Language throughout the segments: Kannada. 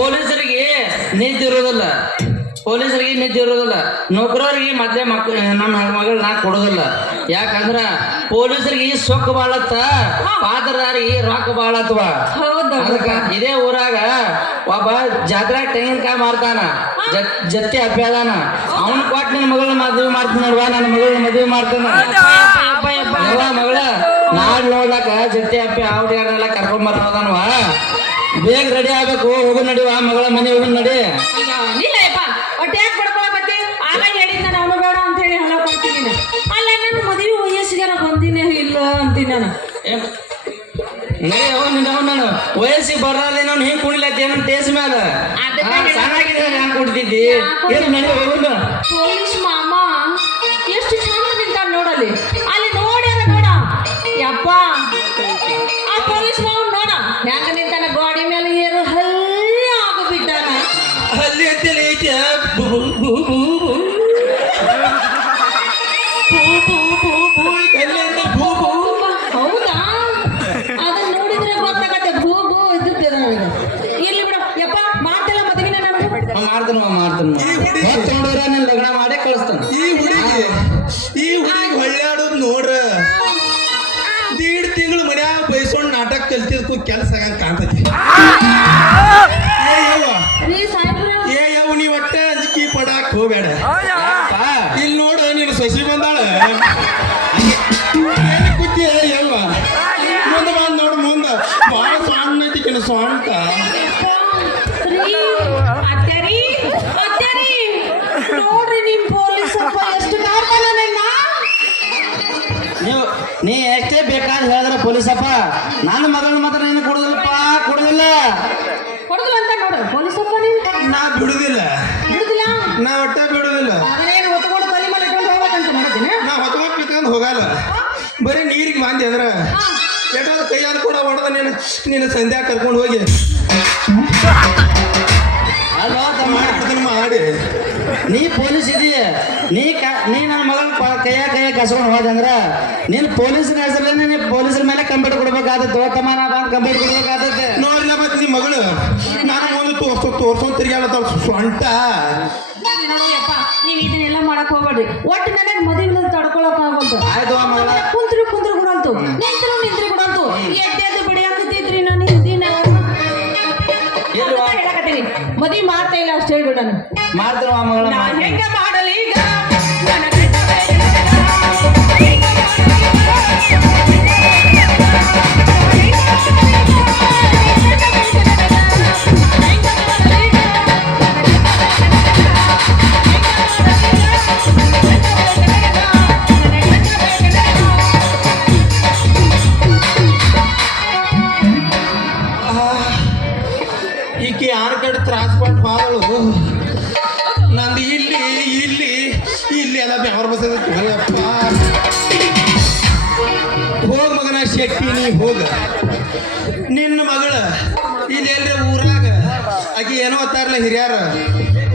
ಪೊಲೀಸರಿಗೆ ನಿದ್ದೆ ಇರೋದಿಲ್ಲ, ಪೊಲೀಸರಿಗೆ ನಿದ್ದೆ ಇರೋದಿಲ್ಲ, ನೌಕರರಿಗೆ ಮದ್ವೆ ನಮ್ಮ ಹೆಣ್ಮಗಳನ್ನ ಕೊಡೋದಿಲ್ಲ. ಯಾಕಂದ್ರ ಪೊಲೀಸರಿಗೆ ಸೊಕ್ಕ ಬಾಳತ್ತ, ಪಾತ್ರದಾರಿಗೆ ರೊಕ್ಕ ಬಾಳತ್ವ. ಅದಕ್ಕ ಇದೇ ಊರಾಗ ಒಬ್ಬ ಜಾತ್ರಾ ತೆಂಗಿನಕಾಯಿ ಮಾರ್ತಾನ, ಜತ್ತಿ ಅಪ್ಪ್ಯಾದಾನ. ಅವನ್ ಕೊಟ್ಟು ನಿನ್ನ ಮಗಳನ್ನ ಮದುವೆ ಮಾಡ್ತೀನಿ ನೋಡ್ವಾ, ನನ್ನ ಮಗಳನ್ನ ಮದುವೆ ಮಾಡ್ತಾನ. ಮಗಳ ನಾಡ್ ನೋಡ್ಲಾಕ ಜತ್ತಿ ಅಪ್ಪಿ ಅವ್ರ ಯಾರನ್ನೆಲ್ಲ ಕರ್ಕೊಂಡ್ ಬರೋದನ್ವಾ. ಬೇಗ ರೆಡಿ ಆಗ್ಬೇಕು, ಹೋಗು ನಡಿವಾ ಮಗಳ ಮನೆ ಹೋಗಿ ನಡಿ. ಒಟ್ಟೆ ಯಾಕೆ ಬಡ್ಕೊಳಕತ್ತಿ? ಆಗ ಹೇಳಿದ್ ನಾನು ಅವನು ಬೇಡ ಅಂತ ಹೇಳಿ ಹಣ ಕೊಡ್ತೀನಿ. ಅಲ್ಲ ನನ್ನ ಮದುವೆ ವಯಸ್ಸಿಗೆ ಬಂದಿನೇ ಇಲ್ಲ ಅಂತೀನಿ ನಾನು. ನಡಿ ನಾನು ವಯಸ್ಸಿಗೆ ಬರೋದೇ ನಾನು ಹೆಂಗ್ ಕುಣಿಲತ್ತಿ ಏನೋ ಟೇಸ್ಟ್ ಮ್ಯಾಲ ಚೆನ್ನಾಗಿದೆ ಹ್ಯಾಂಗ್ ಕುಡ್ತಿದ್ದಿ. ಏನು ನಡಿ ಹೋಗುಣ. ಪೊಲೀಸ್ ಮಾಮ ಎಷ್ಟು ಚಂದ ನಿಂತಾನ ನೋಡಲ್ಲಿ, ಅಲ್ಲಿ ನೋಡ್ಯಾರ ನೋಡ ಯಪ್ಪ. ಆ ಪೊಲೀಸ್ ಮಾವ ನೋಡ ಹೆಂಗ ನಿಂತಾನ, ಗೋಡಿ ಮೇಲೆ ಏರು ಹಲ್ಲಿ ಆಗಿಬಿಟ್ಟಾನ. ಅಲ್ಲಿ ಅಂತೇಳಿ ಐತೆ ಹೌದಾ? ಅದನ್ನ ನೋಡಿದ್ರೆ ಗೊತ್ತಾಗತ್ತೆ ಭೂ ಭೂ ಇದ್ದಿದ್ದೆ ನನಗೆ. ಇಲ್ಲಿ ಬಿಡ ಯಪ್ಪ, ಮಾಡ್ತಿಲ್ಲ ಮದುವೆನ ನನಗೆ. ಮಾಡ್ತಾನೆ ನೋಡಿದ್ರ ನೀನ್ ಲಗ್ನ ಮಾಡೇ ಕಳಿಸ್ತಾನ. ಈ ಹುಡುಗಿ ಹೊಳ್ಳಾಡೋದು ನೋಡ್ರ ದೀಡ್ ತಿಂಗಳು ಮನ್ಯಾಗ ಬೈಸೊಂಡ್ ನಾಟಕ ಕಲ್ತಿದ್ಕು ಕೆಲಸ ಆಗಂಗ ಕಾಣ್ತೈತಿ. ಏ ಯವ್ ನೀ ಒಟ್ಟ ಅಂಜಿಕೆ ಪಡಾಕ್ ಹೋಗ್ಬೇಡ. ಇಲ್ಲಿ ನೋಡು ನೀನು ಸೊಸಿ ಬಂದಾಳ ಕುತ್ತಿ ಯವ್ವ ಮುಂದೆ ಬಂದ್ ನೋಡು, ಮುಂದ ಬಾಳ ಸಣ್ಣ ಐತಿಕಿನ ಸ್ವಂತ. ನೋಡ್ರಿ ನಿಮ್ ಪೊಲೀಸ್ ಎಷ್ಟು ನೀ ಎಷ್ಟೇ ಬೇಕಾದ್ ಹೇಳಿದ್ರ ಪೊಲೀಸಪ್ಪ ನನ್ನ ಮಗಳನ್ನ ಮಾತ್ರ ನೀನು ಕೊಡುದಿಲ್ಲಪ್ಪ, ಕೊಡುದಿಲ್ಲ ಕೊಡುದಿಲ್ಲ ಅಂತ ನೋಡ್ರಿ ಪೊಲೀಸಪ್ಪ. ನೀವು ನಾ ಬಿಡುದಿಲ್ಲ, ಬಿಡುದಿಲ್ಲ, ನಾ ಒಟ್ಟ ಬಿಡುದಿಲ್ಲ. ಅದನ್ನೇನು ಹೊತ್ಕೊಂಡು ತಲೆ ಮೇಲೆ ಇಟ್ಕೊಂಡು ಹೋಗ್ಬೇಕಂತ ನೋಡ್ತೀನಿ. ನಾ ಹೊತ್ಕೊಂಡ್ಬೇಕಂತ ಹೋಗಲ್ಲ, ಬರೀ ನೀರಿಗೆ ಮಾಂದಿ ಅಂದ್ರ ಕೆಟ್ಟದ ಕೈಯಾದ ಕೂಡ ಹೊಡೆದ ನೀನು ಸಂಧ್ಯಾ ಕರ್ಕೊಂಡು ಹೋಗಿ ಮಾಡಿ. ನೀ ಪೊಲೀಸ್ ಇದೀಯ, ನೀ ನನ್ನ ಮಗಳ ಕೈಯ ಕಸ್ಕೊಂಡು ಹೋದಂದ್ರ ನೀನ್ ಪೊಲೀಸರ ಹೆಸರಲ್ಲಿ ನೀ ಪೊಲೀಸರ ಮೇಲೆ ಕಂಪ್ಲೇಂಟ್ ಕೊಡ್ಬೇಕಾದತ್ತು. ತಮ್ಮ ನಾ ಬಂದು ಕಂಪ್ಲೇಂಟ್ ಕೊಡ್ಬೇಕಾದತ್ತೆ. ನೋಡ್ಲ ಮತ್ತೆ ನಿಮ್ಮ ಮಗಳು ನಾನು ಒಂದು ತೋರ್ಸೋ ತಿರ್ಗಾಡತ್ತಾವ ಸೊಂಟ. ನೋಡಿಯಪ್ಪ, ನೀವು ಇದನ್ನೆಲ್ಲ ಮಾಡಕ್ ಹೋಗ್ಬೇಡ್ರಿ. ಒಟ್ಟು ನನಗೆ ಮದುವೆ ತಡ್ಕೊಳಕ್ ಆಗೋದು. ಆಯ್ತು ಮಗಳ, ಕುಂತ್ರು ಕೊಡಂತು, ನಿಂತ್ರು ಕೊಡಂತು. ಎದ್ದೆದ್ದು ಬಿಡಿಯಾಕತ್ತಿದ್ರಿ ನಾನು ಹಿಂದಿನ ಹೇಳಕತ್ತೀನಿ. ಮದುವೆ ಮಾಡ್ತಾ ಇಲ್ಲ ಅಷ್ಟು ಹೇಳ್ಬಿಡ. ಮಾಡ್ತಾರ ಮಗಳ. ನಾನು ಹೆಂಗ ಮಾಡಲಿ ಈಗ? ಈಕೆ ಯಾರ ಕಡೆ ತ್ರಾಸ ಪಟ್ಟು ಹಾಳು. ನಂದು ಇಲ್ಲಿ ಇಲ್ಲಿ ಇಲ್ಲಿ ಎಲ್ಲ ಬೆವರ್ ಬಸದಪ್ಪ. ಹೋಗ ಮಗನ ಶೆಟ್ಟಿ, ನೀ ಹೋಗ. ನಿನ್ನ ಮಗಳ ಇಲ್ಲಿ ಎಲ್ರ ಊರಾಗ ಆಕಿ ಏನೋ ಅತ್ತಾರಲ್ಲ ಹಿರಿಯಾರ,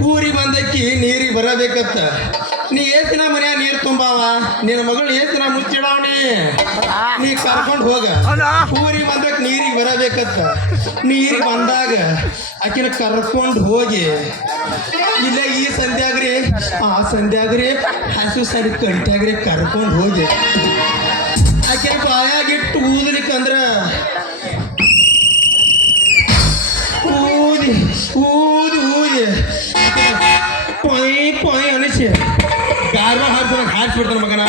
ಊರಿಗೆ ಬಂದಕ್ಕಿ ನೀರಿಗೆ ಬರಬೇಕತ್ತ. ನೀ ಏಸ್ ದಿನ ಮನ್ಯಾಗ ನೀರು ತುಂಬಾವ, ನಿನ್ನ ಮಗಳು ಏಸ್ ದಿನ ಮುಚ್ಚಿಡಾವಣಿ. ನೀ ಕರ್ಕೊಂಡು ಹೋಗ. ಊರಿಗೆ ಬಂದಕ್ಕೆ ನೀರಿಗೆ ಬರಬೇಕತ್ತ. ನೀರಿಗೆ ಬಂದಾಗ ಆಕಿನ ಕರ್ಕೊಂಡು ಹೋಗಿ ಇಲ್ಲ ಈ ಸಂಧ್ಯಾಗ್ರಿ ಆ ಸಂಧ್ಯಾಗ್ರಿ ಹಸು ಸರಿ ಕಂಟ್ಯಾಗ್ರಿ ಕರ್ಕೊಂಡು ಹೋಗಿ ಆಕಿನ ಬಾಯಾಗಿಟ್ಟು ಊದಲಿಕ್ಕಂದ್ರ ಊದಿ ಊದಿ ಊದಿ ಪೊಯ್ ಪೊಯ್ ಅನಿಸಿ ಗಾರ್ಮ ಹಾರಿಸ್ಬಿಡ್ತಾನ ಮಗನ.